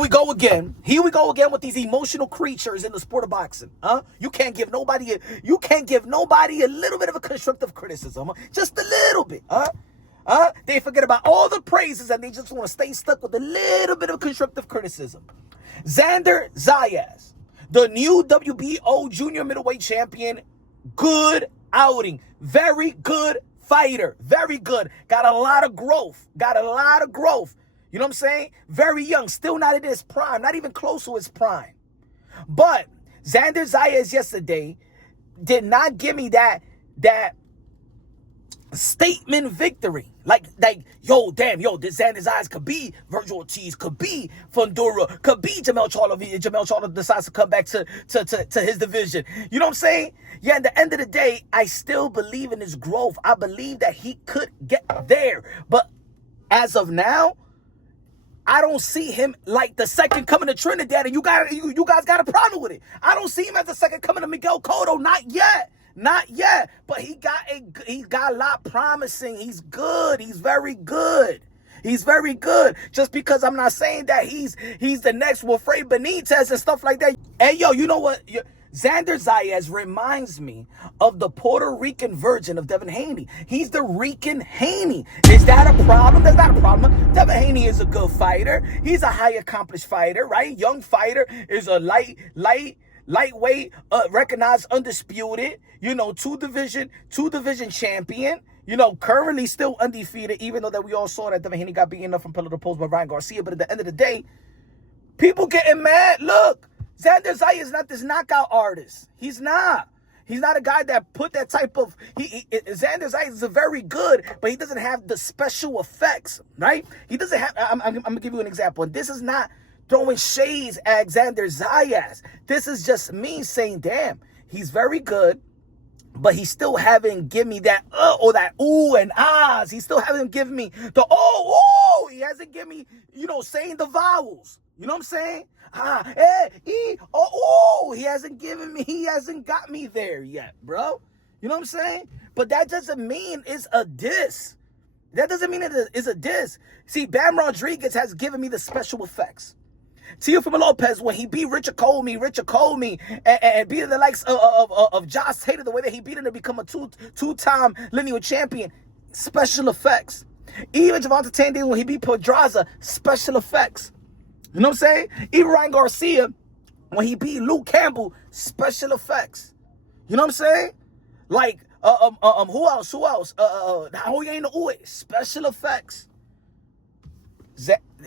we go again. Here we go again with these emotional creatures in the sport of boxing. You can't give nobody a little bit of a constructive criticism. Just a little bit. They forget about all the praises and they just want to stay stuck with a little bit of constructive criticism. Xander Zayas, the new WBO Junior Middleweight Champion, good outing. Very good fighter. Very good. Got a lot of growth. You know what I'm saying? Very young. Still not at his prime. Not even close to his prime. But Xander Zayas yesterday did not give me that statement victory. Like, this Xander Zayas could be Virgil Ortiz, could be Fundora, could be Jamel Charlo. Jamel Charlo decides to come back to his division. You know what I'm saying? Yeah, at the end of the day, I still believe in his growth. I believe that he could get there. But as of now, I don't see him like the second coming to Trinidad, and you guys got a problem with it. I don't see him as the second coming to Miguel Cotto. Not yet. But he got a lot promising. He's good. He's very good. Just because I'm not saying that he's the next Wilfred Benitez and stuff like that. Hey, yo, you know what? Xander Zayas reminds me of the Puerto Rican version of Devin Haney. He's the Rican Haney. Is that a problem? That's not a problem. Devin Haney is a good fighter. He's a high accomplished fighter, right? Young fighter, is a lightweight, recognized, undisputed, two division champion, currently still undefeated, even though that we all saw that Devin Haney got beaten up from pillar to post by Ryan Garcia. But at the end of the day, people getting mad. Look, Xander Zayas is not this knockout artist. He's not. He's not a guy that put that type of... Xander Zayas is very good, but he doesn't have the special effects, right? He doesn't have... I'm going to give you an example. And this is not throwing shades at Xander Zayas. This is just me saying, damn, he's very good, but he still haven't given me that or that ooh and ahs. He still haven't given me the oh. He hasn't given me, saying the vowels. You know what I'm saying? He hasn't got me there yet, bro. You know what I'm saying? But that doesn't mean it's a diss. That doesn't mean it's a diss. See, Bam Rodriguez has given me the special effects. Teofimo Lopez, when he beat Richard Colby, and beating the likes of Josh Taylor, the way that he beat him to become a two-time lineal champion, special effects. Even Gervonta Tandy, when he beat Pedraza, special effects. You know what I'm saying? Even Ryan Garcia, when he beat Luke Campbell, special effects. You know what I'm saying? Like, who else? Special effects.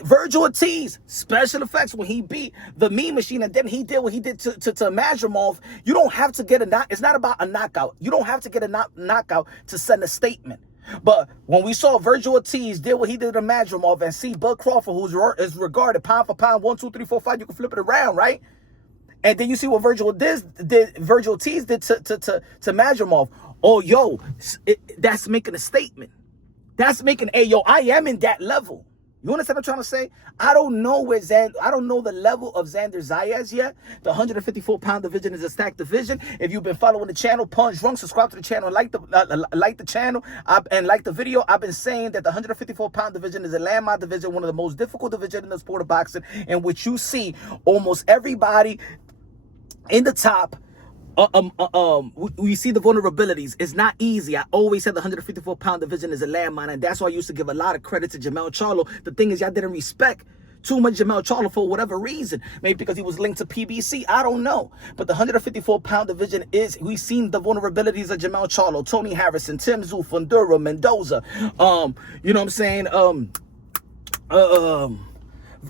Virgil Ortiz, special effects when he beat the Mean Machine, and then he did what he did to Madrimov. You don't have to get it's not about a knockout. You don't have to get a knockout to send a statement. But when we saw Virgil Ortiz did what he did to Madrimov, and see Bud Crawford, who is regarded pound for pound, 1, 2, 3, 4, 5, you can flip it around, right? And then you see what Virgil Ortiz did to Madrimov. Oh, yo, that's making a statement. That's making, I am in that level. You understand what I'm trying to say? I don't know the level of Xander Zayas yet. The 154-pound division is a stacked division. If you've been following the channel, Punch Drunk, subscribe to the channel, like the channel, and like the video. I've been saying that the 154-pound division is a landmine division, one of the most difficult divisions in the sport of boxing, in which you see almost everybody in the top. We see the vulnerabilities. It's not easy. I always said the 154-pound division is a landmine, and that's why I used to give a lot of credit to Jamel Charlo. The thing is, y'all didn't respect too much Jamel Charlo for whatever reason. Maybe because he was linked to PBC. I don't know. But the 154-pound division we've seen the vulnerabilities of Jamel Charlo, Tony Harrison, Tim Tszyu, Fundura, Mendoza. You know what I'm saying?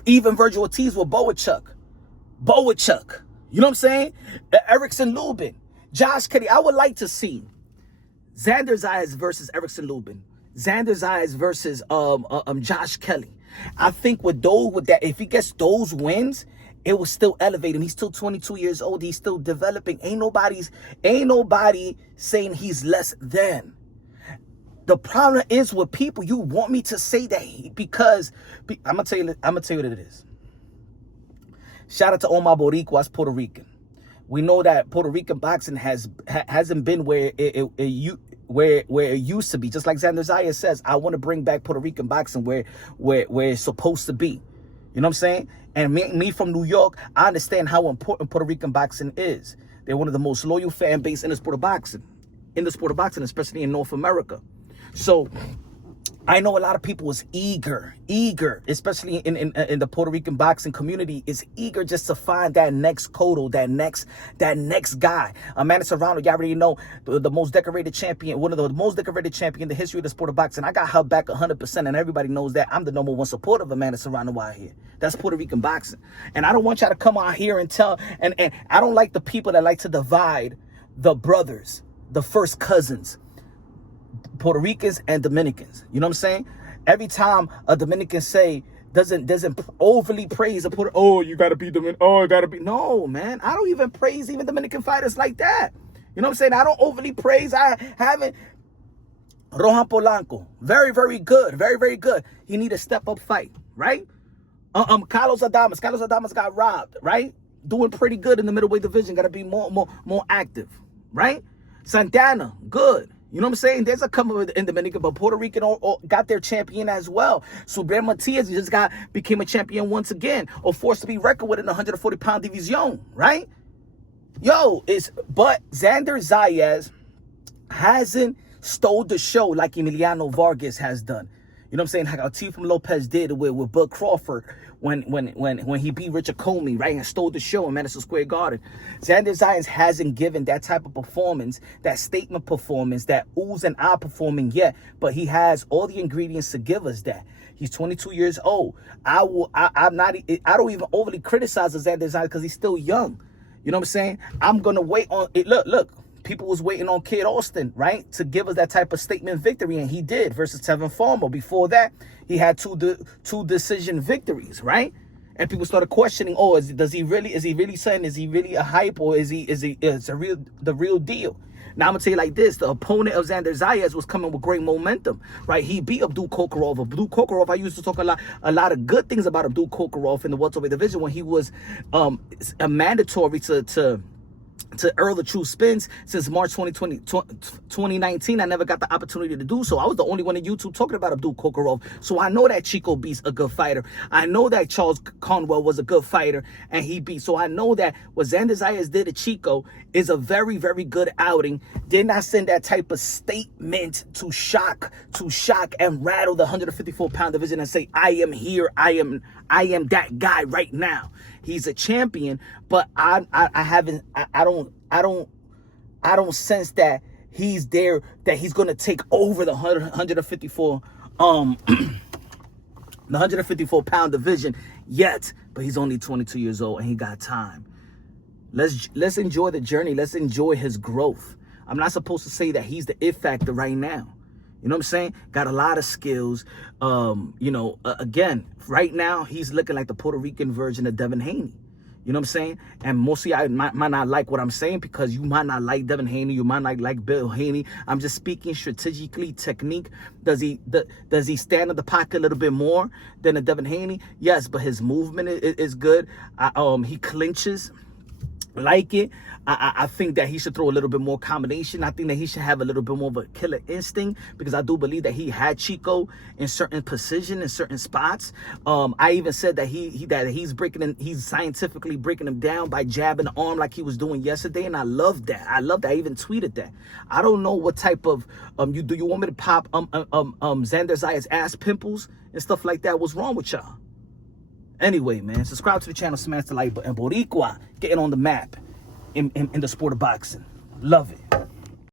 Even Virgil Ortiz with Boachuk. You know what I'm saying? Erickson Lubin, Josh Kelly. I would like to see Xander Zayas versus Erickson Lubin, Xander Zayas versus Josh Kelly. I think if he gets those wins, it will still elevate him. He's still 22 years old. He's still developing. Ain't nobody saying he's less than. The problem is with people. You want me to say that because I'm gonna tell you what it is. Shout out to all my Boricuas, Puerto Rican. We know that Puerto Rican boxing hasn't been where it used to be. Just like Xander Zayas says, I want to bring back Puerto Rican boxing where it's supposed to be. You know what I'm saying? And me from New York, I understand how important Puerto Rican boxing is. They're one of the most loyal fan base in the sport of boxing. Especially in North America. So I know a lot of people is eager, especially in the Puerto Rican boxing community, is eager just to find that next Cotto, that next guy. Amanda Serrano, you already know, the most decorated champion, one of the most decorated champion in the history of the sport of boxing. I got her back 100%, and everybody knows that. I'm the #1 supporter of Amanda Serrano out here. That's Puerto Rican boxing. And I don't want y'all to come out here and tell, and I don't like the people that like to divide the brothers, the first cousins, Puerto Ricans and Dominicans. You know what I'm saying? Every time a Dominican doesn't overly praise a Puerto, oh, you gotta be Dominican, oh, you gotta be. No, man, I don't even praise even Dominican fighters like that. You know what I'm saying? I don't overly praise. I haven't. Rohan Polanco, very, very good, very, very good. He need a step up fight, right? Carlos Adames got robbed, right? Doing pretty good in the middleweight division. Gotta be more active, right? Santana, good. You know what I'm saying? There's a couple in Dominican, but Puerto Rican got their champion as well. Subriel Matias just became a champion once again, or forced to be reckoned with in the 140-pound division, right? But Xander Zayas hasn't stole the show like Emiliano Vargas has done. You know what I'm saying? Like Teofimo Lopez did with Bud Crawford when he beat Richard Comey, right? And stole the show in Madison Square Garden. Xander Zayas hasn't given that type of performance, that statement performance, that oohs and ah performing yet. But he has all the ingredients to give us that. He's 22 years old. I don't even overly criticize Xander Zayas because he's still young. You know what I'm saying? I'm gonna wait on it. Look. People was waiting on Kid Austin, right, to give us that type of statement victory, and he did versus Tevin Farmer. Before that, he had two decision victories, right? And people started questioning, oh, is he really saying, is he really a hype, or is the real deal? Now I'm gonna tell you like this: the opponent of Xander Zayas was coming with great momentum, right? He beat Abdul Kokorov. Abdul Kokorov, I used to talk a lot of good things about Abdul Kokorov in the welterweight division when he was a mandatory to earn the true spins since March 2019. I never got the opportunity to do so. I was the only one on YouTube talking about Abdul Kokorov. So I know that Chico Beat's a good fighter. I know that Charles Conwell was a good fighter and he beat. So I know that what Xander Zayas did to Chico is a very, very good outing. Did not send that type of statement to shock and rattle the 154-pound division and say, I am here, I am that guy right now. He's a champion, but I don't sense that he's there, that he's gonna take over the 154-pound division yet. But he's only 22 years old and he got time. Let's enjoy the journey. Let's enjoy his growth. I'm not supposed to say that he's the it factor right now. You know what I'm saying? Got a lot of skills. Again, right now, he's looking like the Puerto Rican version of Devin Haney. You know what I'm saying? And mostly I might not like what I'm saying because you might not like Devin Haney. You might not like Bill Haney. I'm just speaking strategically, technique. Does he stand in the pocket a little bit more than a Devin Haney? Yes, but his movement is good. He clinches. Like it. I think that he should throw a little bit more combination. I think that he should have a little bit more of a killer instinct because I do believe that he had Chico in certain position, in certain spots. I even said that he's scientifically breaking him down by jabbing the arm like he was doing yesterday, and I love that. I even tweeted that. I don't know what type of do you want me to pop Xander Zayas ass pimples and stuff like that? What's wrong with y'all? Anyway, man, subscribe to the channel, smash the like button. Boricua getting on the map in the sport of boxing. Love it.